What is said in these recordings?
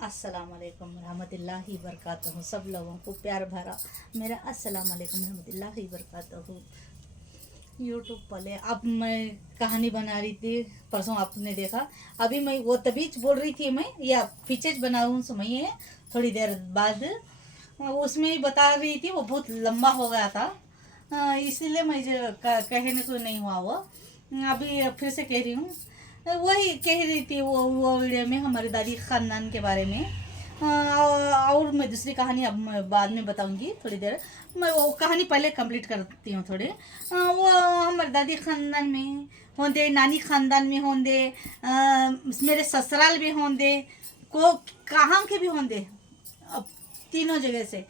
अस्सलाम वालेकुम रहमतुल्लाहि बरकातहू। सब लोगों को प्यार भरा मेरा अस्सलाम वालेकुम रहमतुल्लाहि बरकातहू। यूट्यूब पले अब मैं कहानी बना रही थी, परसों आपने देखा। अभी मैं वो तबीज बोल रही थी, मैं या फीचेज बनाऊँ समय है थोड़ी देर बाद। उसमें ही बता रही थी, वो बहुत लंबा हो गया था, इसलिए मैं कहने को नहीं हुआ वो। अभी फिर से कह रही हूँ। वही कह रही थी वो वीडियो में हमारे दादी खानदान के बारे में। और मैं दूसरी कहानी अब मैं बाद में बताऊंगी थोड़ी देर। मैं वो कहानी पहले कंप्लीट करती हूँ थोड़े। वो हमारे दादी खानदान में होंदे, नानी खानदान में होंदे, मेरे ससुराल में होंदे, को कहाँ के भी होंदे, अब तीनों जगह से।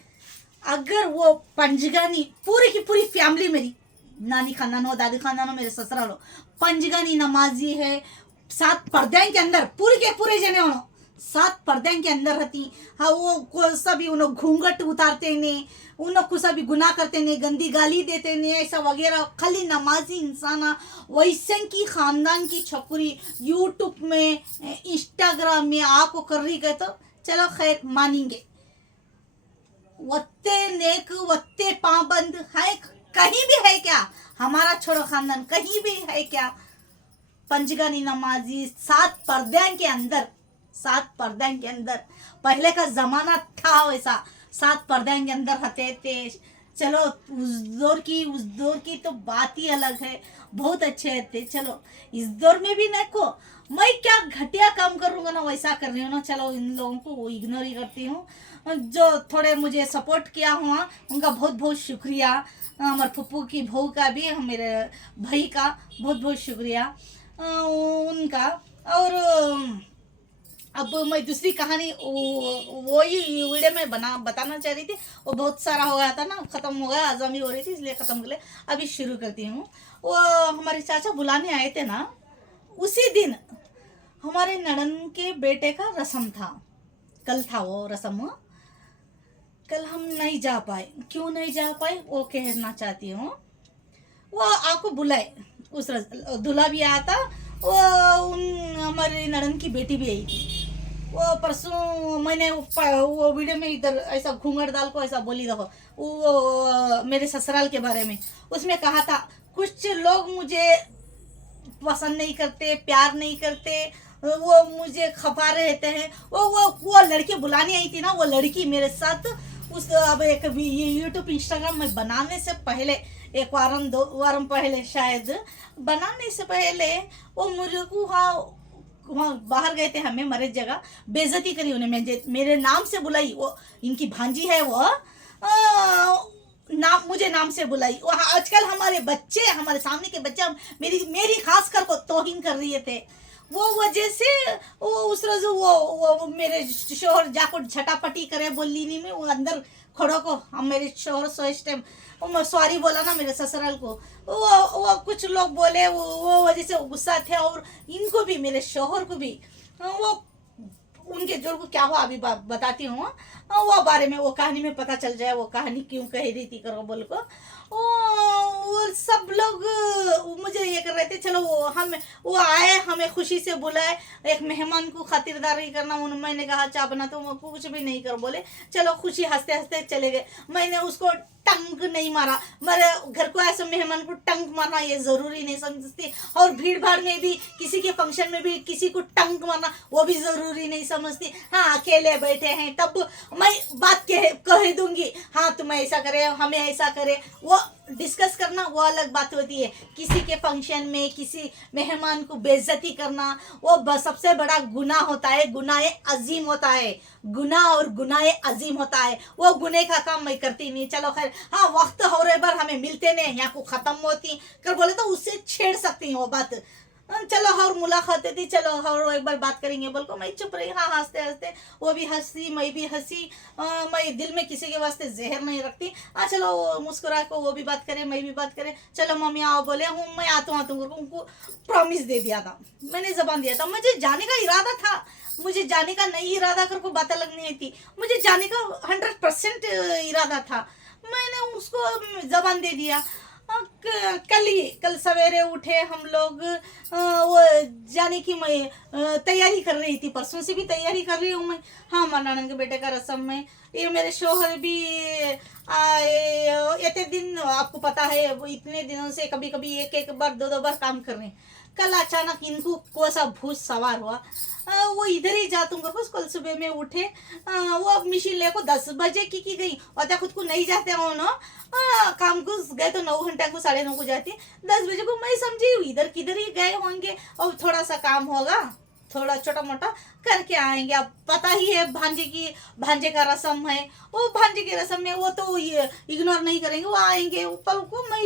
अगर वो पंजगानी पूरी की पूरी फैमिली मेरी, नानी खानदान हो, दादी खानदान हो, मेरे ससुराल हो, पंजगानी नमाजी है, सात पर्दे के अंदर पूरे के पूरे जने हो, सात पर्दे के अंदर रहती। हाँ, वो को सभी उन्होंने घूंघट उतारते ने, उन्होंने को सभी गुनाह करते ने, गंदी गाली देते ने, ऐसा वगैरह। खाली नमाजी इंसान वैसे की खानदान की छपुरी यूट्यूब में इंस्टाग्राम में आपको कर रही गए तो चलो खैर मानेंगे। वत्ते नेक वत्ते पाबंद है, कहीं भी है क्या? हमारा छोड़ो खानदान, कहीं भी है क्या? पंचगानी नमाजी सात पर्दे के अंदर, सात पर्दे के अंदर। पहले का जमाना था वैसा, सात पर्दे के अंदर रहते थे। चलो उस दौर की तो बात ही अलग है, बहुत अच्छे थे। चलो इस दौर में भी देखो, मैं क्या घटिया काम करूँगा ना वैसा कर रही हूँ ना। चलो इन लोगों को वो इग्नोर ही करती हूँ। जो थोड़े मुझे सपोर्ट किया हुआ उनका बहुत बहुत शुक्रिया। हमारे फुप्पू की बहू का भी, मेरे भाई का बहुत बहुत शुक्रिया उनका। और अब मैं दूसरी कहानी वही वीडियो में बताना चाह रही थी। वो बहुत सारा हो गया था ना, ख़त्म हो गया, आज़ामी हो रही थी इसलिए ख़त्म कर ले। अभी शुरू करती हूँ। वो हमारे चाचा बुलाने आए थे ना, उसी दिन हमारे नड़न के बेटे का रस्म था। कल था वो रस्म। कल हम नहीं जा पाए। क्यों नहीं जा पाए वो कहना चाहती हूँ। वो आपको बुलाए, उस दूल्हा भी आया था, वो हमारे नड़न की बेटी भी आई थी। वो परसों मैंने वो वीडियो में इधर ऐसा घूंघट डाल को ऐसा बोली देखो, वो मेरे ससुराल के बारे में उसमें कहा था कुछ लोग मुझे पसंद नहीं करते, प्यार नहीं करते, वो मुझे खपा रहते हैं। वो लड़की बुलाने आई थी ना, वो लड़की मेरे साथ उस अब एक ये यूट्यूब इंस्टाग्राम में बनाने से पहले, एक वारम दो वारम पहले शायद, बनाने से पहले वो मुझे को वहाँ बाहर गए थे, हमें मरे जगह बेइज्जती करी उन्हें, मेरे नाम से बुलाई। वो इनकी भांजी है, वो नाम मुझे नाम से बुलाई। वो आजकल हमारे बच्चे, हमारे सामने के बच्चे मेरी खास कर को तौहीन कर रहे थे। वो वजह से वो उस रोज वो मेरे शोहर जाको झटापटी करे बोली नहीं में, वो अंदर खड़ो को हम मेरे शोहर सो इस टाइम सॉरी बोला ना मेरे ससुराल को। वो कुछ लोग बोले, वो वजह से गुस्सा थे। और इनको भी, मेरे शोहर को भी, वो उनके जोड़ को क्या हुआ अभी बताती हूँ। वो बारे में वो कहानी में पता चल जाए, वो कहानी क्यों कह रही थी करो बोल को। वो सब लोग मुझे ये कर रहे थे। चलो वो आए, हमें खुशी से बुलाए, एक मेहमान को खातिरदारी करना। मैंने कहा चाय बना, तो कुछ भी नहीं कर बोले। चलो खुशी हंसते हंसते चले गए। मैंने उसको टंक नहीं मारा। मेरे घर को ऐसे मेहमान को टंक मारना ये जरूरी नहीं समझती। और भीड़ भाड़ में भी किसी के फंक्शन में भी किसी को टंक मारना वो भी जरूरी नहीं समझती। हाँ, अकेले बैठे हैं तब मैं बात कह दूंगी, हाँ तुम ऐसा करे, हमें ऐसा करे, वो डिस्कस करना वो अलग बात होती है। किसी के फंक्शन में किसी मेहमान को बेइज्जती करना वो सबसे बड़ा गुनाह होता है, गुनाह अजीम होता है, गुनाह और गुनाह अजीम होता है। वो गुनाह का काम मैं करती नहीं। चलो खैर, हाँ वक्त हो रहे बार हमें मिलते नहीं, यहाँ को खत्म होती कर बोले तो उससे छेड़ सकती हूँ वो बात। चलो और मुलाकात थी, चलो और एक बार बात करेंगे बोल को मैं चुप रही। हाँ, हंसते हंसते वो भी हंसी, मैं भी हंसी। मैं दिल में किसी के वास्ते जहर नहीं रखती। हाँ चलो, मुस्कुरा को वो भी बात करे, मैं भी बात करे। चलो मम्मी आओ बोले हूँ, मैं आता हूँ उनको प्रॉमिस दे दिया था, मैंने जबान दिया था। मुझे जाने का इरादा था, मुझे जाने का नहीं इरादा कर को बात अलग नहीं थी, मुझे जाने का 100% इरादा था। मैंने उसको जबान दे दिया। कल सवेरे उठे हम लोग, वो जाने की मैं तैयारी कर रही थी, परसों से भी तैयारी कर रही हूँ मैं। हाँ, मनानन के बेटे का रस्म में ये मेरे शोहर भी आए। इतने दिन आपको पता है, वो इतने दिनों से कभी कभी एक एक बार दो दो बार काम कर रहे हैं। कल अचानक इनको कोई सा भूत सवार हुआ, वो इधर ही जा तुम को। कल सुबह में उठे, वो अब मशीन लेको 10 बजे की गई, और त्या खुद को नहीं जाते हो ना, काम को गए तो 9 घंटे को 9:30 को जाती, 10 बजे को मैं समझी इधर किधर ही गए होंगे, और थोड़ा सा काम होगा, थोड़ा छोटा मोटा करके आएंगे। अब पता ही है भांजे का रस्म है, वो भांजे की रस्म में वो तो ये इग्नोर नहीं करेंगे, वो आएंगे। कल को मैं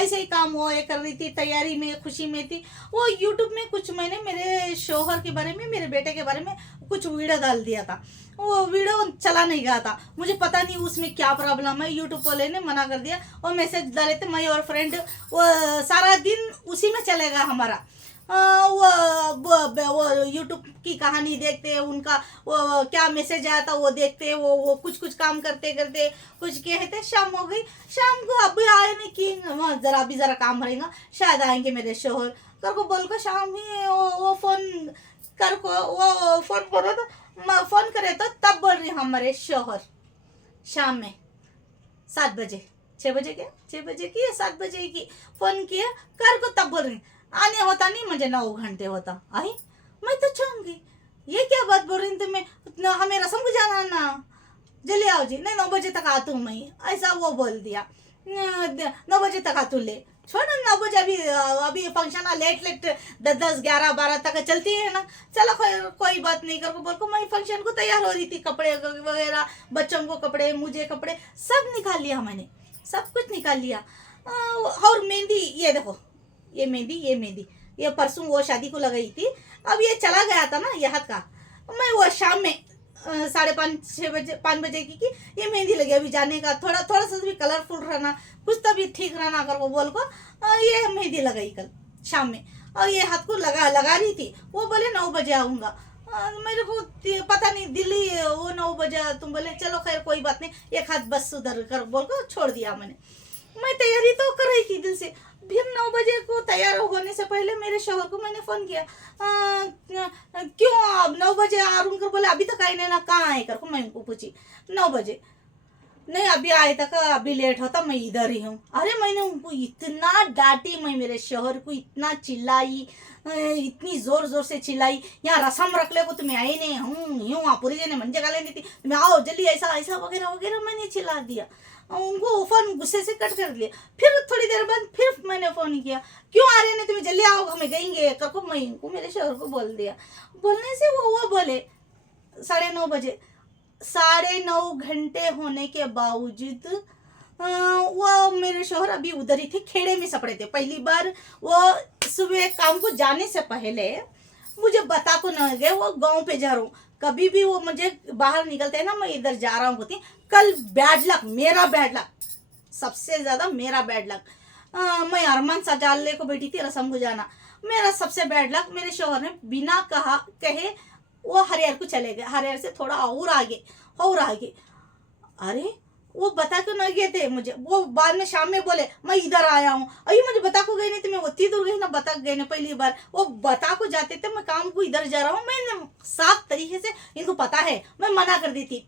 ऐसे ही काम हुआ कर रही थी, तैयारी में खुशी में थी। वो यूट्यूब में कुछ मैंने मेरे शोहर के बारे में, मेरे बेटे के बारे में कुछ वीडियो डाल दिया था। वो वीडियो चला नहीं गया था, मुझे पता नहीं उसमें क्या प्रॉब्लम है। यूट्यूब वाले ने मना कर दिया, और मैसेज डाले थे मैं और फ्रेंड, वो सारा दिन उसी में चलेगा हमारा। वो यूट्यूब की कहानी देखते, उनका वो क्या मैसेज आया था वो देखते, वो कुछ कुछ काम करते करते कुछ कहते। शाम हो गई, शाम को अभी आए नहीं कि जरा काम रहेगा, शायद आएंगे मेरे शोहर। कर को बोल को शाम ही वो फोन कर को, वो फोन करो तो फोन करे तो तब बोल रही हमारे शोहर शाम में 7 बजे, 6 बजे के 6 बजे की या 7 बजे की फोन किया कर को, तब बोल रही आने होता नहीं, मुझे 9 घंटे होता। आई मैं तो चौंकी, ये क्या बात बोल रही तुम्हें, हमें रस्म को जाना ना, जल्दी आओ जी। नहीं 9 बजे तक आ तू, मैं ऐसा वो बोल दिया। 9 बजे तक आ तू, ले छोड़ 9 बजे, अभी फंक्शन लेट 10 11 12 तक चलती है ना। चलो कोई बात नहीं कर को बोल को, मैं फंक्शन को तैयार हो रही थी, कपड़े वगैरह, बच्चों को कपड़े, मुझे कपड़े सब निकाल लिया मैंने, सब कुछ निकाल लिया। और मेहंदी, ये देखो ये मेहंदी ये परसों वो शादी को लगाई थी। अब ये चला गया था ना यहाँ का, मैं वो शाम में 5:30 6 बजे 5 बजे की ये मेहंदी लगी। अभी जाने का थोड़ा सा भी कलरफुल रहना, कुछ तभी ठीक रहना कर वो बोल को, ये मेहंदी लगाई कल शाम में। और ये हाथ को लगा रही थी, वो बोले 9 बजे आऊँगा। मेरे को पता नहीं, दिल्ली वो 9 बजे तुम बोले, चलो खैर कोई बात नहीं, एक हाथ बस सुधर कर बोल को छोड़ दिया मैंने। मैं तैयारी तो कर रही थी दिल से। फिर 9 बजे को तैयार होने से पहले मेरे शोहर को मैंने फोन किया, क्यों अब 9 बजे आ रहा हूँ, बोले अभी तक आए नहीं ना, कहाँ आए कर को मैं उनको पूछी। 9 बजे नहीं, अभी आए तक, अभी लेट होता, मैं इधर ही हूँ। अरे मैंने उनको इतना डांटी, मैं मेरे शोहर को इतना चिल्लाई, इतनी जोर जोर से चिल्लाई, यहाँ रसम रख ले को तुम्हें आए नहीं हूँ, यूँ पूरी जने मंजे गाले नहीं थी, तुम्हें आओ जल्दी, ऐसा ऐसा वगैरह वगैरह मैंने चिल्ला दिया। उनको फोन गुस्से से कट कर दिया। फिर थोड़ी देर बाद फिर मैंने फोन किया, क्यों आ रहे नहीं तुम्हें, जल्दी आओ हमें गएंगे करको मैं इनको मेरे शोहर को बोल दिया। बोलने से वो बोले 9:30 बजे, 9:30 घंटे होने के बावजूद वो मेरे शोहर अभी उधर ही थे, खेड़े में सपड़े थे। पहली बार वो सुबह काम को जाने से पहले मुझे बता को न गए, वो गांव पे जा रहा हूँ। कभी भी वो मुझे बाहर निकलते हैं ना, मैं इधर जा रहा हूँ होती। कल बैड लक, मेरा बैड लक, सबसे ज्यादा मेरा बैड लक। मैं अरमान सजाले को बैठी थी रसम को जाना, मेरा सबसे बैड लक, मेरे शोहर ने बिना कहे वो हरियर को चले गए, हरियर से थोड़ा और आगे। अरे वो बता क्यों नहीं गए थे मुझे, वो बाद में शाम में बोले मैं इधर आया हूँ। अभी मुझे बता को गई नहीं थी, मैं उतनी दूर गई ना, बता गए ना पहली बार। वो बता को जाते थे, मैं काम को इधर जा रहा हूँ, मैं साफ तरीके से इनको पता है, मैं मना कर दी थी।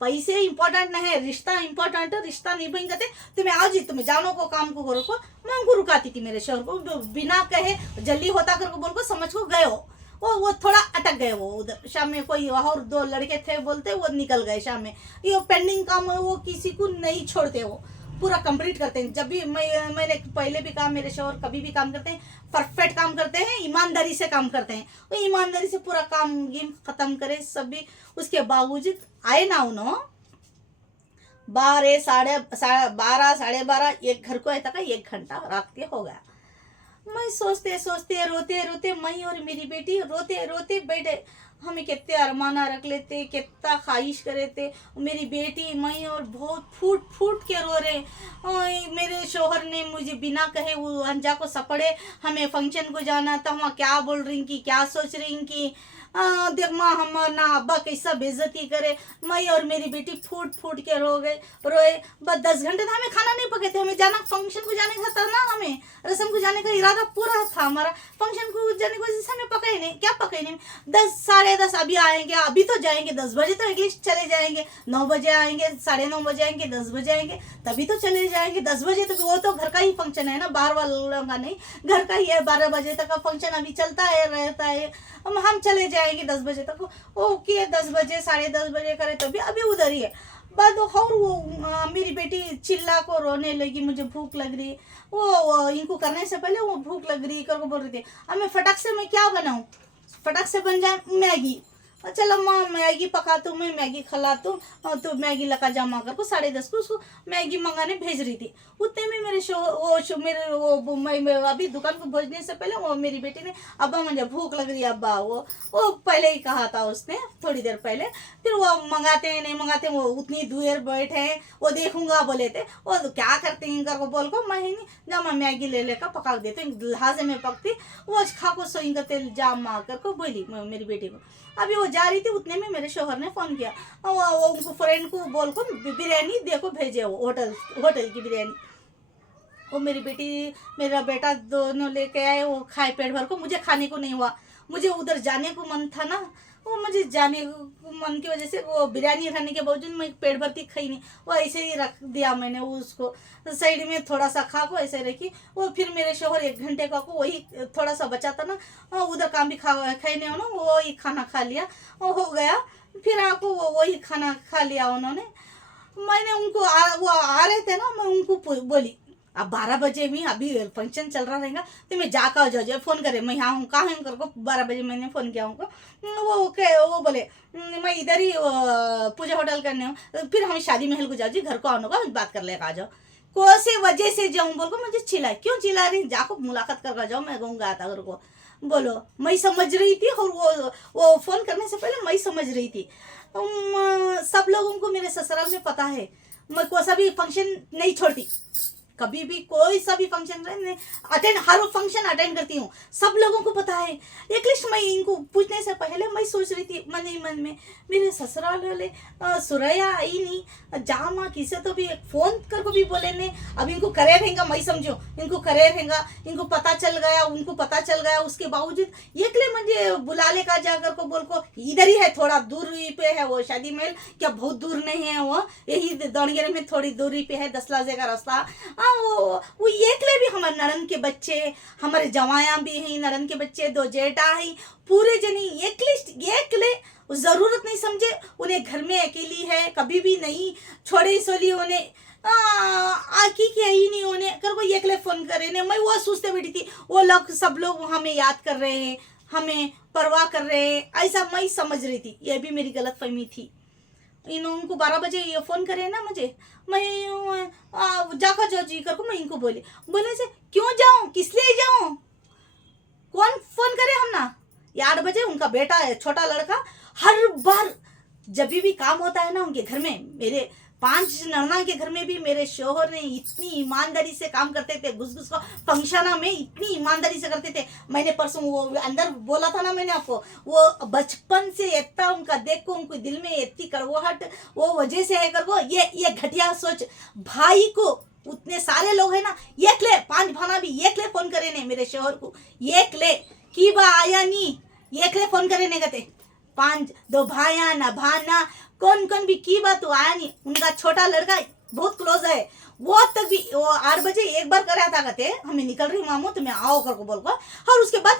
पैसे इंपॉर्टेंट नहीं है, रिश्ता इंपॉर्टेंट है। रिश्ता नहीं बन गए तुम्हें आओ जी, तुम्हें जानो को काम को करो को, मैं उनको रुकाती थी। मेरे शोहर को बिना कहे जल्दी होता कर को बोल को समझ को गए हो, वो थोड़ा अटक गए। वो उधर शाम में कोई और 2 लड़के थे बोलते, वो निकल गए शाम में। ये पेंडिंग काम है, वो किसी को नहीं छोड़ते, वो पूरा कंप्लीट करते हैं। जब भी मैंने पहले भी काम, मेरे शोहर कभी भी काम करते हैं परफेक्ट काम करते हैं, ईमानदारी से काम करते हैं। वो ईमानदारी से पूरा काम गेम खत्म करे सभी। उसके बावजूद आए ना उन्होंने 12 साढ़े 12 एक घर को आया था, 1 घंटा रात के हो गया। मैं सोचते रोते मैं और मेरी बेटी रोते बैठे। हमें कितने अरमाना रख लेते, कितना ख्वाहिश करे थे। मेरी बेटी मैं और बहुत फूट के रो रहे। मेरे शोहर ने मुझे बिना कहे वो अंजा को सपड़े, हमें फंक्शन को जाना था, वहाँ क्या बोल रही कि क्या सोच रही कि देख माँ हम ना अब्बा कैसा बेइज्जती करे। मैं और मेरी बेटी फूट फूट के रोए। बस 10 घंटे था, हमें खाना नहीं पके थे, हमें जाना फंक्शन को जाने का था ना, हमें रस्म को जाने का इरादा पूरा था हमारा। फंक्शन को जाने की वजह से हमें पका ही नहीं, क्या पका ही नहीं। 10 साढ़े 10 अभी आएंगे, अभी तो जाएंगे 10 बजे तो एटलीस्ट चले जाएंगे, 9 बजे आएंगे, 9:30 बजे आएंगे, 10 बजे आएंगे, तभी तो चले जाएंगे। 10 बजे तो वो तो घर का ही फंक्शन है ना, बाहर वालों का नहीं, घर का ही है। 12 बजे तक का फंक्शन अभी चलता है रहता है, हम चले जाएंगे 10 बजे तक। ओके 10 बजे 10:30 बजे करे तो भी अभी उधर ही है। बाद और वो मेरी बेटी चिल्ला को रोने लगी, मुझे भूख लग रही है। वो इनको करने से पहले वो भूख लग रही करके बोल रही थी। अब मैं फटाक से मैं क्या बनाऊँ, फटाक से बन जाए मैगी। चलो माँ मैगी पकाता हूँ, मैं मैगी खिलाता हूँ, तो मैगी लगा जमा कर को 10:30 को उसको मैगी मंगाने भेज रही थी। उतने में मैं अभी दुकान को भेजने से पहले वो मेरी बेटी ने, अब्बा मुझे भूख लग रही है अब्बा, वो पहले ही कहा था उसने थोड़ी देर पहले। फिर वो मंगाते हैं नहीं मंगाते, वो उतनी देर बैठे हैं, वो देखूंगा बोले थे, वो तो क्या करते हैं इनका को बोल को मैं नहीं जा, मैं मैगी ले लेकर पका देते लिहाजे में पकती, वो खा को सोई का तेल जाम मार कर को बोली मेरी बेटी को। अभी वो जा रही थी, उतने में मेरे शोहर ने फ़ोन किया, वो उनको फ्रेंड को बोल को बिरयानी देखो भेजे, वो होटल की बिरयानी। वो मेरी बेटी मेरा बेटा दोनों लेके आए, वो खाए पेट भर को। मुझे खाने को नहीं हुआ, मुझे उधर जाने को मन था ना, वो मुझे जाने को मन की वजह से वो बिरयानी खाने के बावजूद मैं पेट भरती खाई नहीं, वो ऐसे ही रख दिया मैंने, उसको साइड में थोड़ा सा खा को ऐसे रखी। वो फिर मेरे शोहर 1 घंटे का को वही थोड़ा सा बचा था ना, उधर काम भी खाए नहीं ना, वही खाना खा लिया, वो हो गया। फिर आपको वही खाना खा लिया उन्होंने। मैंने उनको वो आ रहे थे ना, मैं उनको बोली अब 12 बजे में अभी फंक्शन चल रहा रहेगा तो मैं जाकर जाओ फ़ोन करे, मैं यहाँ हूँ कहाँ हूँ कर को 12 बजे मैंने फ़ोन किया उनको। वो बोले मैं इधर ही पूजा होटल करने हूँ, फिर हम शादी महल को जाओ जी, घर को आने का बात कर लेगा आ जाओ। कौन सी वजह से जाऊँ बोल को मुझे चिल्ला, क्यों चिल्ला रही, जाको मुलाकात कर जाओ, मैं कहूँगा आता घर को। बोलो मैं समझ रही थी, और वो फ़ोन करने से पहले मैं समझ रही थी। सब लोगों को मेरे ससुराल में पता है, मैं कोई सा भी फंक्शन नहीं छोड़ती, कभी भी कोई सा भी फंक्शन रहे अटेंड, हर फंक्शन अटेंड करती हूँ, सब लोगों को पता है। एटलीस्ट मैं इनको पूछने से पहले मैं सोच रही थी मन ही मन में, मेरे ससुराल वाले सुरैया आई नहीं, जहाँ माँ किसे तो भी फ़ोन कर को भी बोले ने, अब इनको करे रहेगा, मैं समझो इनको करे रहेगा, इनको पता चल गया, उनको पता चल गया, उसके बावजूद ये मुझे बुला ले का जाकर को बोल को, इधर ही है थोड़ा दूर पे है वो शादी महल, क्या बहुत दूर नहीं है, वो यही दावणगेरे में थोड़ी दूरी पे है, 10 लाजे का रास्ता। वो एकले भी हमारे नड़न के बच्चे, हमारे जवाया भी हैं, नड़न के बच्चे 2 जेठा हैं, पूरे जनी एकले जरूरत नहीं समझे, उन्हें घर में अकेली है, कभी भी नहीं छोड़े सोली उन्हें आकी की ही नहीं उन्हें कर को एकले फोन करे ने। मैं वो सोचते बैठी थी वो लोग सब लोग हमें याद कर रहे हैं, हमें परवाह कर रहे हैं, ऐसा मैं समझ रही थी। ये भी मेरी गलत फहमी थी। इनको 12 बजे ये फ़ोन करे ना मुझे, मैं जाकर जाओ जी कर को मैं इनको बोले से क्यों जाऊं, किस लिए जाऊं, कौन फ़ोन करे हम ना। 8 बजे उनका बेटा है, छोटा लड़का, हर बार जब भी काम होता है ना उनके घर में, मेरे 5 नरना के घर में भी मेरे शोहर ने इतनी ईमानदारी से काम करते थे, घुस को फंक्शना में इतनी ईमानदारी से करते थे। मैंने परसों वो अंदर बोला था ना मैंने आपको, वो बचपन से इतना उनका देख को उनको दिल में इतनी कड़वाहट वो वजह से है कर को, ये घटिया सोच। भाई को उतने सारे लोग है ना, एक ले 5 भाना भी एक ले फोन करे ने मेरे शोहर को, एक ले की बा आया नहीं, एक ले फोन करे ने गते 5 2 भाया ना भाना कौन भी की बात तो आया नहीं। उनका छोटा लड़का बहुत क्लोज है, वो तक भी वो 8 बजे एक बार कराया था, कहते हमें निकल रही मामू तुम्हें आओ कर को बोल को, और उसके बाद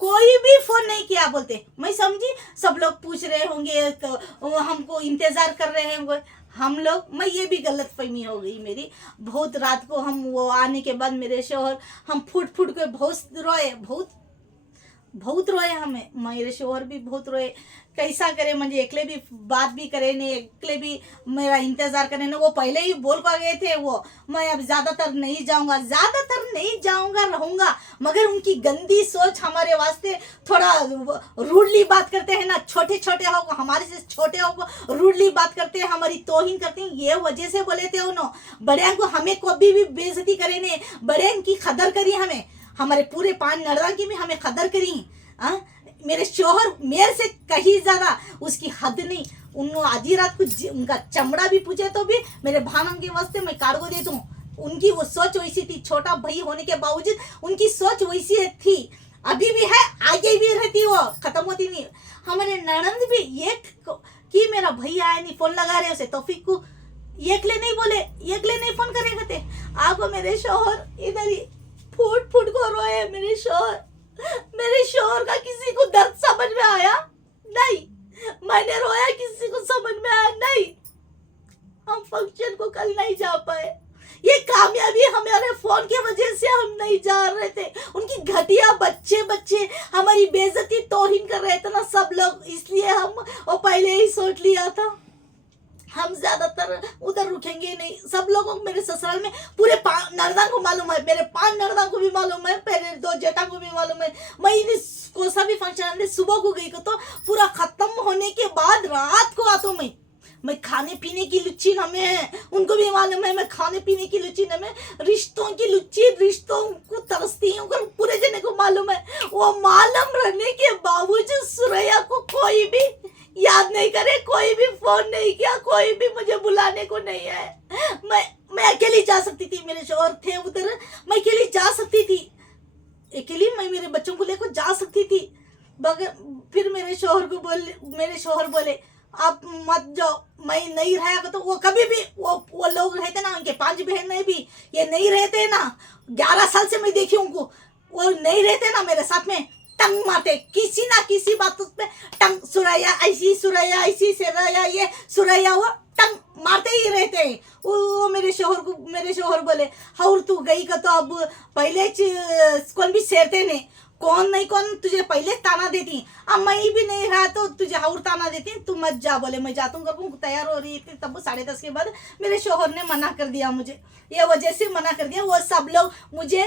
कोई भी फोन नहीं किया बोलते। मैं समझी सब लोग पूछ रहे होंगे तो हमको इंतजार कर रहे होंगे हम लोग, मैं ये भी गलत फहमी हो गई मेरी। बहुत रात को हम वो आने के बाद मेरे शोहर हम फुट के बहुत रोए हमें, मेरे शोहर भी बहुत रोए। कैसा करे मुझे एकले भी बात भी करे ने, एकले भी मेरा इंतजार करे ने। वो पहले ही बोल पा गए थे वो मैं अब ज़्यादातर नहीं जाऊंगा रहूंगा, मगर उनकी गंदी सोच हमारे वास्ते थोड़ा रूडली बात करते हैं ना, छोटे हो हमारे से छोटे हो रूडली बात करते हैं, हमारी तौहीन करते हैं, ये वजह से बोले थे उन्होंने। बड़े को हमें कभी भी बेइज्जती करे ने, बड़े की कदर करी, हमें हमारे पूरे 5 नरदा की भी हमें कदर करी। मेरे शोहर मेरे से कहीं ज्यादा, उसकी हद नहीं। उन आधी रात को उनका चमड़ा भी पूछे तो भी मेरे भानम के वास्ते मैं कार्गो दे दूँ। उनकी वो सोच वैसी थी, छोटा भाई होने के बावजूद उनकी सोच वैसी थी, अभी भी है, आगे भी रहती, वो खत्म होती नहीं। हमारे ननंद भी एक कि मेरा भैया आया नहीं, फोन लगा रहे उसे तौफीक को, एकले नहीं बोले, एकले नहीं फोन करेगा थे। आपको मेरे शोहर इधर ही फूट फूट को रोए। मेरे शोहर का किसी को दर्द समझ में आया नहीं, मैंने रोया किसी को समझ में आया नहीं। हम फंक्शन को कल नहीं जा पाए, ये कामयाबी हमारे फोन की वजह से हम नहीं जा रहे थे। उनकी घटिया बच्चे हमारी बेइज्जती तौहीन कर रहे थे ना सब लोग, इसलिए हम वो पहले ही सोच लिया था हम ज्यादातर उधर रुकेंगे नहीं। सब लोगों को, मेरे ससुराल में पूरे नरदा को मालूम है, मेरे 5 नरदा को भी मालूम है, मेरे 2 जेठा को भी मालूम है। मैं इन को सा भी फंक्शन सुबह को गई को तो पूरा खत्म होने के बाद रात को आता हूँ मैं खाने पीने की लुच्ची न में, उनको भी मालूम है मैं खाने पीने की लुच्ची न में, रिश्तों की लुच्ची, रिश्तों को तरसती हूँ, पूरे जने को मालूम है। वो मालूम रहने के बावजूद सुरैया को कोई भी याद नहीं करे, कोई भी फोन नहीं किया, कोई भी मुझे बुलाने को नहीं है। मैं अकेली जा सकती थी, मेरे शोहर थे उधर, मैं अकेली जा सकती थी, अकेली मैं मेरे बच्चों को लेकर जा सकती थी। मगर फिर मेरे शोहर बोले आप मत जाओ, मैं नहीं रहेगा तो वो कभी भी वो लोग रहते ना, उनके 5 बहन भी ये नहीं रहते ना, 11 साल से मैं देखी उनको, वो नहीं रहते ना मेरे साथ में, टंग मारते किसी ना किसी बात पे, टंग सुरैया ऐसी, सुरैया ऐसी, सुरैया ये, सुरैया वो, टंग मारते ही रहते हैं। वो मेरे शोहर बोले और तू गई का तो अब पहले कौन भी सेरते नहीं, कौन नहीं कौन तुझे पहले ताना देती, अब मैं भी नहीं रहा तो तुझे और ताना देती, तू मत जा। बोले मैं जाता हूँ, तैयार हो रही थी, तब 10:30 के बाद मेरे शोहर ने मना कर दिया मुझे, ये वजह से मना कर दिया। वो सब लोग मुझे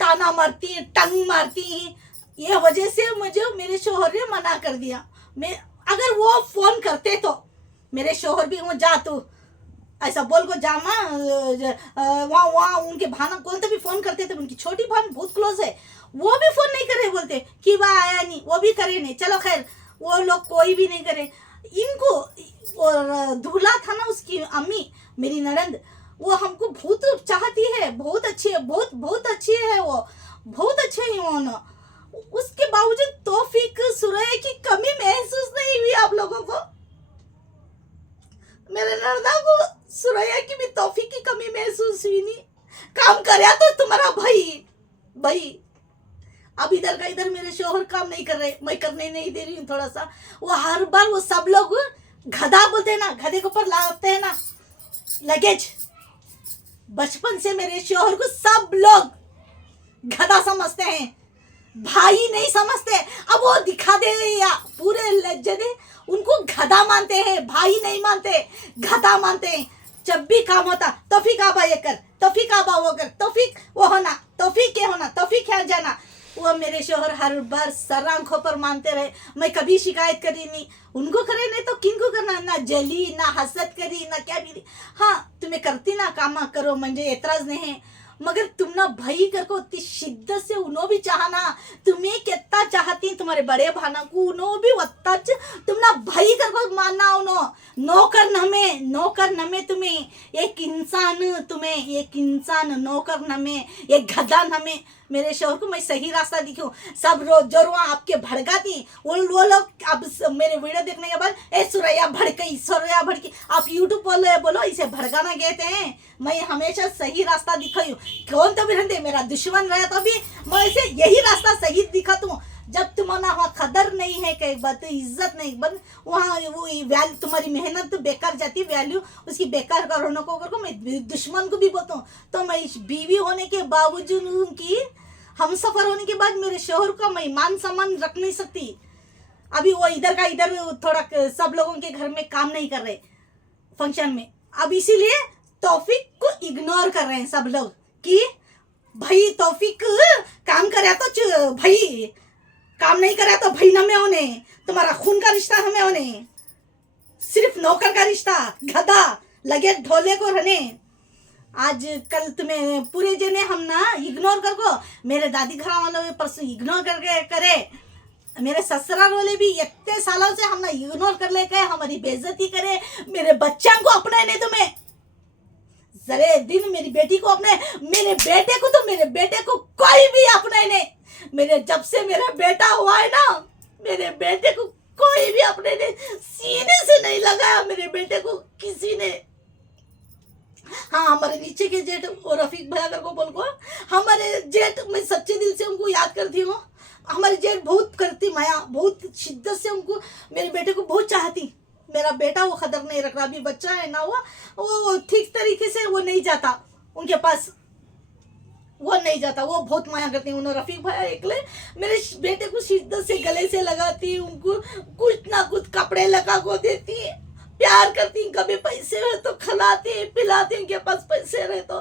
ताना मारती, टंग मारती, ये वजह से मुझे मेरे शोहर ने मना कर दिया। मैं अगर वो फोन करते तो मेरे शोहर भी वो जा तू ऐसा बोल को जा माँ, वहाँ उनके भाना कौन तो भी फोन करते थे, उनकी छोटी बहन बहुत क्लोज है, वो भी फोन नहीं करे, बोलते कि वह आया नहीं, वो भी करे नहीं, चलो खैर वो लोग कोई भी नहीं करे। इनको और दूल्हा था ना उसकी अम्मी मेरी ननंद, वो हमको बहुत चाहती है, बहुत अच्छी है, बहुत अच्छी है, वो बहुत अच्छे ही वो ना, उसके बावजूद तौफीक सुरैया की कमी महसूस नहीं हुई आप लोगों को। मेरे नरदा को सुरैया की भी तौफीक की कमी महसूस हुई नहीं। काम करया तो तुम्हारा भाई अब इधर का इधर मेरे शोहर काम नहीं कर रहे, मैं करने नहीं दे रही हूँ थोड़ा सा। वो हर बार वो सब लोग गधा बोलते हैं ना, गधे के ऊपर लाते हैं ना लगेज, बचपन से मेरे शोहर को सब लोग गधा समझते हैं, भाई नहीं समझते। अब वो दिखा दे या पूरे लज्जते उनको गधा मानते हैं, भाई नहीं मानते, गधा मानते हैं। जब भी काम होता तौफीक आबा ये कर, तौफीक आबा वो कर, तौफीक वो होना, तौफीक क्या होना, तौफीक यहाँ जाना। वो मेरे शोहर हर बार सर आंखों पर मानते रहे, मैं कभी शिकायत करी नहीं, उनको करे नहीं तो किनको करना, ना जली ना हसद करी ना क्या भी। हाँ तुम्हें करती ना कामा करो म्हणजे एतराज नहीं, मगर तुम ना भाई कर को इतनी शिद्दत से उन्हों भी चाहना, तुम्हें कितना चाहती तुम्हारे बड़े भाना को, उन्हों भी वत्ता तुम ना भाई कर को मानना, उन्हों नौकर नमे तुम्हें, एक इंसान नौकर नमे, एक गधा नमे। मेरे शोहर को मैं सही रास्ता दिखूं, सब रोज जोरवा आपके भड़काती वो लोग। अब मेरे वीडियो देखने के बाद सुरैया भड़की, आप यूट्यूब पर बोलो इसे भड़काना कहते हैं। मैं हमेशा सही रास्ता दिखाई, कौन तो भी रहते मेरा दुश्मन रहे तो भी मैं इसे यही रास्ता सही दिखाता हूँ। जब तुम्हारा वहाँ कदर नहीं है, कई बात इज्जत नहीं बन, वहाँ वो वैल्यू तुम्हारी मेहनत तो बेकार जाती, वैल्यू उसकी बेकार करने को मैं दुश्मन को भी बोलता हूँ। तो मैं बीवी होने के बावजूद उनकी हम सफर होने के बाद मेरे शोहर का मैं मान सम्मान रख नहीं सकती। अभी वो इधर का इधर थोड़ा सब लोगों के घर में काम नहीं कर रहे फंक्शन में, अब इसीलिए तौफीक को इग्नोर कर रहे हैं सब लोग कि भाई तौफीक काम करे तो भाई, काम नहीं करे तो भाई नमे होने, तुम्हारा खून का रिश्ता हमें होने, सिर्फ नौकर का रिश्ता, गधा लगे ढोले को रहने। आज कल तुम्हें पूरे जने हम ना इग्नोर कर को, मेरे दादी घर वालों परसों इग्नोर करके करे मेरे ससुराल वाले भी इतने सालों से हमने इग्नोर कर ले गए, हमारी बेइज्जती करे, मेरे बच्चों को अपने नहीं तुम्हें जरे दिन मेरी बेटी को अपने, मेरे बेटे को कोई भी अपने नहीं। मेरे जब से मेरा बेटा हुआ है ना, मेरे बेटे को कोई भी अपने ने सीने से नहीं लगाया, मेरे बेटे को किसी ने। हाँ, हमारे नीचे के जेठ वो रफीक भैया कर को बोल को, हमारे जेठ मैं सच्चे दिल से उनको याद करती हूँ। हमारे जेठ बहुत करती माया, बहुत शिद्दत से उनको, मेरे बेटे को बहुत चाहती। मेरा बेटा वो कदर नहीं रख रहा, अभी बच्चा है ना, वो ठीक तरीके से वो नहीं जाता उनके पास, वो नहीं जाता, वो बहुत माया करती हैं। उन्होंने रफीक भाई एकले मेरे बेटे को शिद्दत से गले से लगाती, उनको कुछ ना कुछ कपड़े लगा को देती, प्यार करती, कभी पैसे रहे तो खिलाती पिलाती, उनके पास पैसे रहे तो,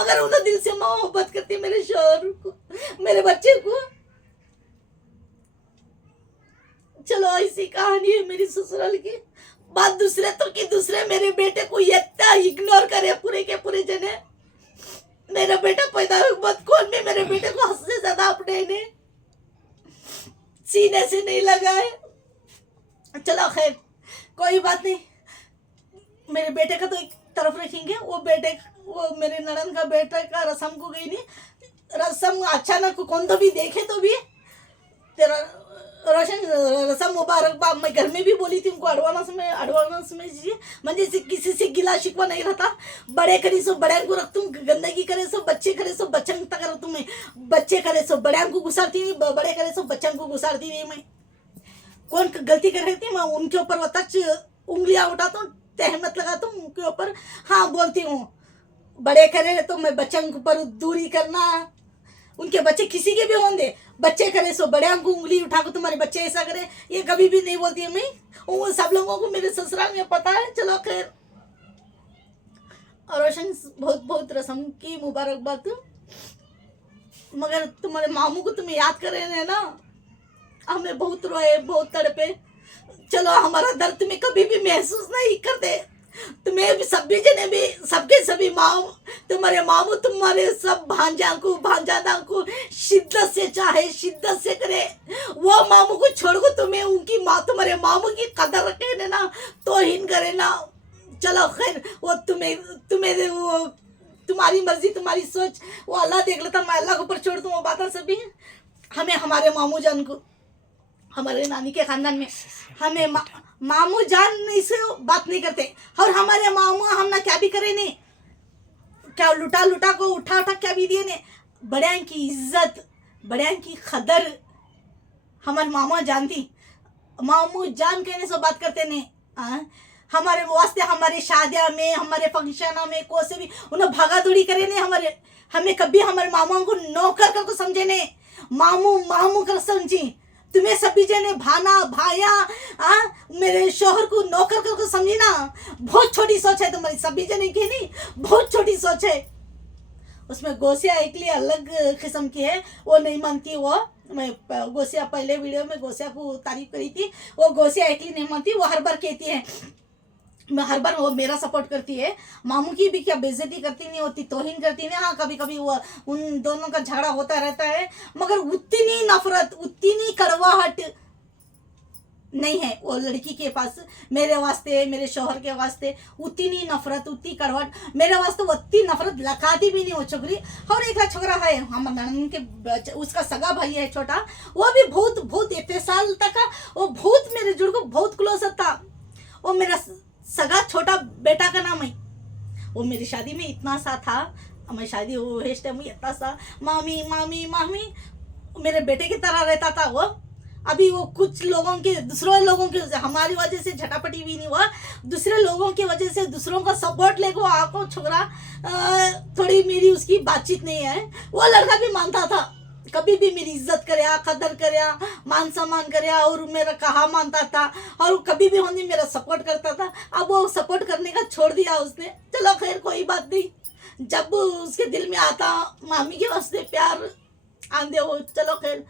मगर उन्हें दिल से मोहब्बत करती मेरे शौहर को, मेरे बच्चे को। चलो ऐसी कहानी है मेरी ससुराल की। बात दूसरे तो कि दूसरे मेरे बेटे को इतना इग्नोर करे पूरे के पूरे जने। मेरा बेटा पैदा हुए बाद कौन भी मेरे बेटे को हद से ज्यादा अपने ने सीने से नहीं लगाए। चलो खैर कोई बात नहीं, मेरे बेटे का तो एक तरफ रखेंगे। वो मेरे ननद का बेटा का रसम को गई नहीं, रसम अचानक कौन तो भी देखे तो भी तेरा रोशन रसम मुबारकबाद मैं घर में भी बोली थी उनको, एडवांस में जी म्हणजे किसी से गिला शिकवा नहीं रहता। बड़े करे सो बड़े को रख तुम, गंदगी करे सो बच्चे करे सो बच्चन तक तुम्हें, बच्चे करे सो बड़े को गुसारती नहीं, बड़े करे सो बच्चन को गुसारती नहीं। मैं कौन गलती कर रही थी मैं उनके ऊपर वो टच उंगलियां उठाता हूँ, तहमत लगाता हूँ उनके ऊपर। हाँ बोलती हूँ बड़े करे तो मैं बच्चन के ऊपर दूरी करना, उनके बच्चे किसी के भी होंगे, बच्चे करे सो बड़े को उंगली उठा को तुम्हारे बच्चे ऐसा करे, ये कभी भी नहीं बोलती है मैं। वो सब लोगों को मेरे ससुराल में पता है। चलो खैर, और रोशन बहुत बहुत रस्म की मुबारकबाद। मगर तुम्हारे मामू को तुम्हें याद कर रहे हैं ना, हमें बहुत रोए बहुत तड़पे। चलो हमारा दर्द तुम्हें कभी भी महसूस नहीं करते, तुम्हें भी सभी जने भी सबके सभी माँ तुम्हारे मामू तुम्हारे सब भांजादा को शिद्दत से चाहे, शिद्दत से करे। वो मामू को छोड़ को तुम्हें उनकी माँ तुम्हारे मामू की कदर रखे ना, तौहीन करे ना। चलो खैर वो तुम्हें वो तुम्हारी मर्जी तुम्हारी सोच वो अल्लाह देख लेता, मैं अल्लाह के ऊपर छोड़ दूँ वो बातें सभी। हमें हमारे मामू जान को, हमारे नानी के खानदान में हमें मामू जान इससे बात नहीं करते। और हमारे मामू हम ना क्या भी करे ने, क्या लुटा को उठा क्या भी दिए ने। बड़े की इज्जत बड़े की कदर हमारे मामा जानती, मामू जान कहने से बात करते ने। हमारे वास्ते हमारे शादियाँ में हमारे फंक्शन में को से भी उन्हें भागा दौड़ी करे ने। हमें कभी हमारे मामाओं को नौकर कर को समझे ने, मामू कर समझी। तुम्हें सभी जने भाना भाया मेरे शोहर को नौकर कर समझी ना, बहुत छोटी सोच है तुम्हारी सभी जने की, नहीं बहुत छोटी सोच है। उसमें गोसिया एक लिए अलग किस्म की है, वो नहीं मानती। वो मैं गोसिया पहले वीडियो में गोसिया को तारीफ करी थी, वो गोसिया एक नहीं मानती। वो हर बार कहती है, मैं हर बार वो मेरा सपोर्ट करती है, मामू की भी क्या बेइज्जती करती नहीं होती, तौहीन करती नहीं। हाँ कभी कभी वो उन दोनों का झगड़ा होता रहता है, मगर उतनी नफरत उतनी कड़वाहट नहीं है वो लड़की के पास। मेरे वास्ते मेरे शौहर के वास्ते उतनी नफरत उतनी कड़वाहट मेरे वास्ते उतनी नफरत लगाती भी नहीं वो छोकरी। और एक छोकरा है हम ननद के, उसका सगा भाई है छोटा, वो भी बहुत इतने साल तक का वो बहुत मेरे जुड़ को बहुत क्लोज था। वो मेरा सगा छोटा बेटा का नाम है। वो मेरी शादी में इतना सा था, मैं शादी हो टाइम इतना सा मामी मामी मामी मेरे बेटे की तरह रहता था वो। अभी वो कुछ लोगों के दूसरों लोगों की हमारी वजह से झटापटी भी नहीं हुआ, दूसरे लोगों की वजह से दूसरों का सपोर्ट लेको आको छोकरा थोड़ी मेरी उसकी बातचीत नहीं है। वो लड़का भी मानता था, कभी भी मेरी इज्जत करया कदर करया मान सम्मान करया और मेरा कहा मानता था, और कभी भी होने मेरा सपोर्ट करता था। अब वो सपोर्ट करने का छोड़ दिया उसने। चलो खैर कोई बात नहीं, जब उसके दिल में आता मामी के वास्ते प्यार आंदे हो। चलो खैर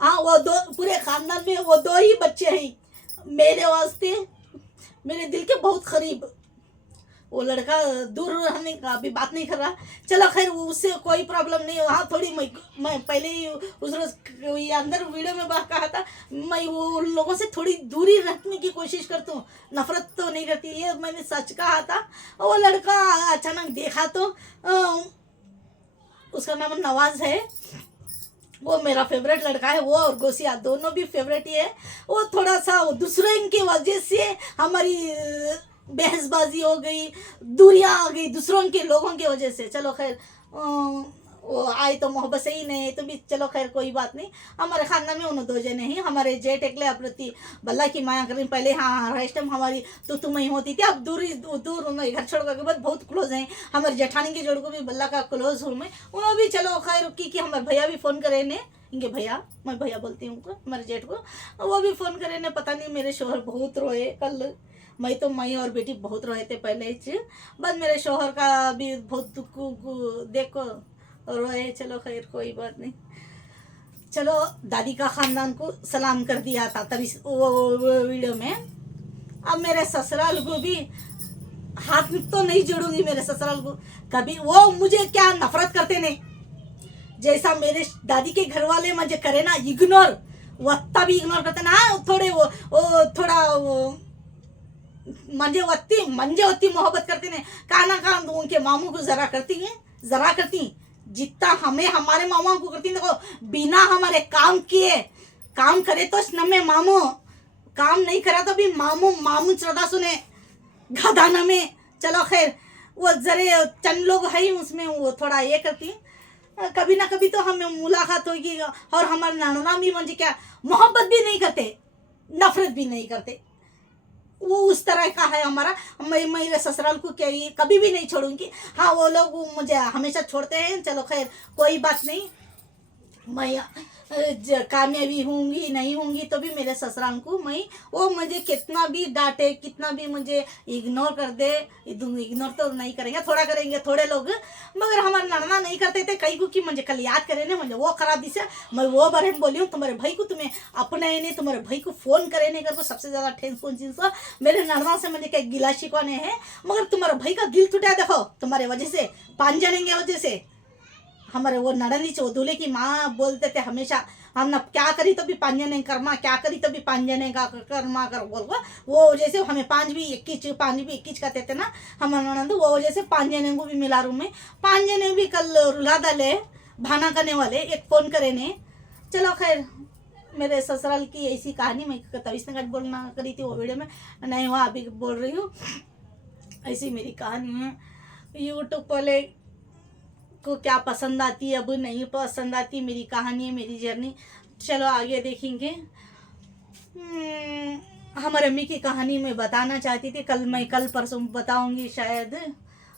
हाँ, वो दो पूरे खानदान में वो दो ही बच्चे हैं मेरे वास्ते, मेरे दिल के बहुत करीब। वो लड़का दूर रहने का अभी बात नहीं कर रहा। चलो खैर उससे कोई प्रॉब्लम नहीं। वहाँ थोड़ी मैं पहले ही उस रोज ये अंदर वीडियो में बात कहा था, मैं वो लोगों से थोड़ी दूरी रखने की कोशिश करती हूँ, नफरत तो नहीं करती, ये मैंने सच कहा था। वो लड़का अचानक देखा तो उसका नाम नवाज है, वो मेरा फेवरेट लड़का है। वो और गोसिया दोनों भी फेवरेट ही है। वो थोड़ा सा दूसरे की वजह से हमारी बहसबाजी हो गई, दूरियां आ गई दूसरों के लोगों की वजह से। चलो खैर वो आए तो मोहब्बत से ही नहीं तो भी चलो खैर कोई बात नहीं। हमारे खानदान में उन दो जने ही, हमारे जेठ एकले अप्रति बल्ला की माया करें पहले। हाँ इस टाइम हमारी तो ही होती थी, अब दूर घर छोड़ के बाद बहुत क्लोज हैं। हमारे जेठानी के जोड़ को भी बल्ला का क्लोज हूँ मैं, उन्होंने भी चलो खैर की हमारे भैया भी फ़ोन करे ने, इनके भैया, मैं भैया बोलती हूँ उनको, हमारे जेठ को, वो भी फ़ोन करे ने। पता नहीं मेरे शोहर बहुत रोए कल, मैं और बेटी बहुत रोए थे पहले बस मेरे शोहर का भी बहुत दुख देखो रोए। चलो खैर कोई बात नहीं। चलो दादी का खानदान को सलाम कर दिया था तभी वो वीडियो में। अब मेरे ससुराल को भी हाथ तो नहीं जोड़ूंगी मेरे ससुराल को कभी, वो मुझे क्या नफरत करते नहीं, जैसा मेरे दादी के घर वाले मुझे करे ना इग्नोर, वत्ता भी इग्नोर करते ना थोड़े वो थोड़ा मंजे वत्ती मोहब्बत करते ने, कहा ना कहा उनके मामू को जरा करती जितना हमें हमारे मामा को करती। देखो बिना हमारे काम किए, काम करे तो नमे मामू, काम नहीं करा तो भी मामू श्रद्धा सुने गदाना में। चलो खैर वो जरे चंद लोग है ही उसमें, वो थोड़ा ये करती, कभी ना कभी तो हमें मुलाकात होगी। और हमारे नाना भी मुझे क्या मोहब्बत भी नहीं करते, नफरत भी नहीं करते, वो उस तरह का है हमारा। मैं मेरे ससुराल को क्या कभी भी नहीं छोड़ूंगी। हाँ वो लोग मुझे हमेशा छोड़ते हैं, चलो खैर कोई बात नहीं। मैं कामयाबी होंगी नहीं होंगी तो भी मेरे ससुराल को मैं, वो मुझे कितना भी डांटे कितना भी मुझे इग्नोर कर दे, इग्नोर तो नहीं करेंगे, थोड़ा करेंगे थोड़े लोग, मगर हमारे नन्ना नहीं करते थे। कई को कि मुझे कल याद करे ने मुझे वो खराब दिशा, मैं वो बारे में बोली हूँ तुम्हारे भाई को तुम्हें अपने नहीं, तुम्हारे भाई को फ़ोन करे नहीं कर। सबसे ज़्यादा टेंशन चीज़ मेरे नन्ना से मुझे क्या गिला शिकवाने हैं, मगर तुम्हारे भाई का दिल टूटा देखो तुम्हारे वजह से, पान जानेंगे वजह से। हमारे वो नड़नी वो दूल्हे की माँ बोलते थे हमेशा, हम ना क्या करी तो भी पांजे नहीं कर्मा, क्या करी तो भी पांजे नहीं का कर्मा कर बोल वो जैसे हमें पांच भी 21 कहते थे ना हमारे ननद, वो जैसे पांजे ने को भी मिला रूम में। पांजे ने भी कल रुला डाले भाना करने वाले एक फ़ोन करे ने। चलो खैर मेरे ससुराल की ऐसी कहानी, मैं तविश ने बोलना करी थी वो वीडियो में नहीं, वहाँ अभी बोल रही हूँ, ऐसी मेरी कहानी है। यूट्यूब वाले को क्या पसंद आती है अब नहीं पसंद आती, मेरी कहानी है मेरी जर्नी। चलो आगे देखेंगे। हमारे अम्मी की कहानी मैं बताना चाहती थी, मैं कल परसों बताऊंगी शायद।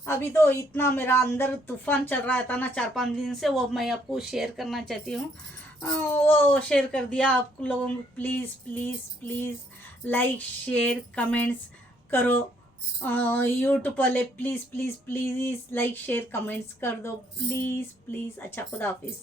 अभी तो इतना मेरा अंदर तूफान चल रहा था ना 4-5 दिन से, वो मैं आपको शेयर करना चाहती हूँ। वो शेयर कर दिया आप लोगों को। Please please please like share comments करो। यूट्यूब वाले please please please like share comments कर दो प्लीज़ प्लीज़। अच्छा खुदा हाफिज़।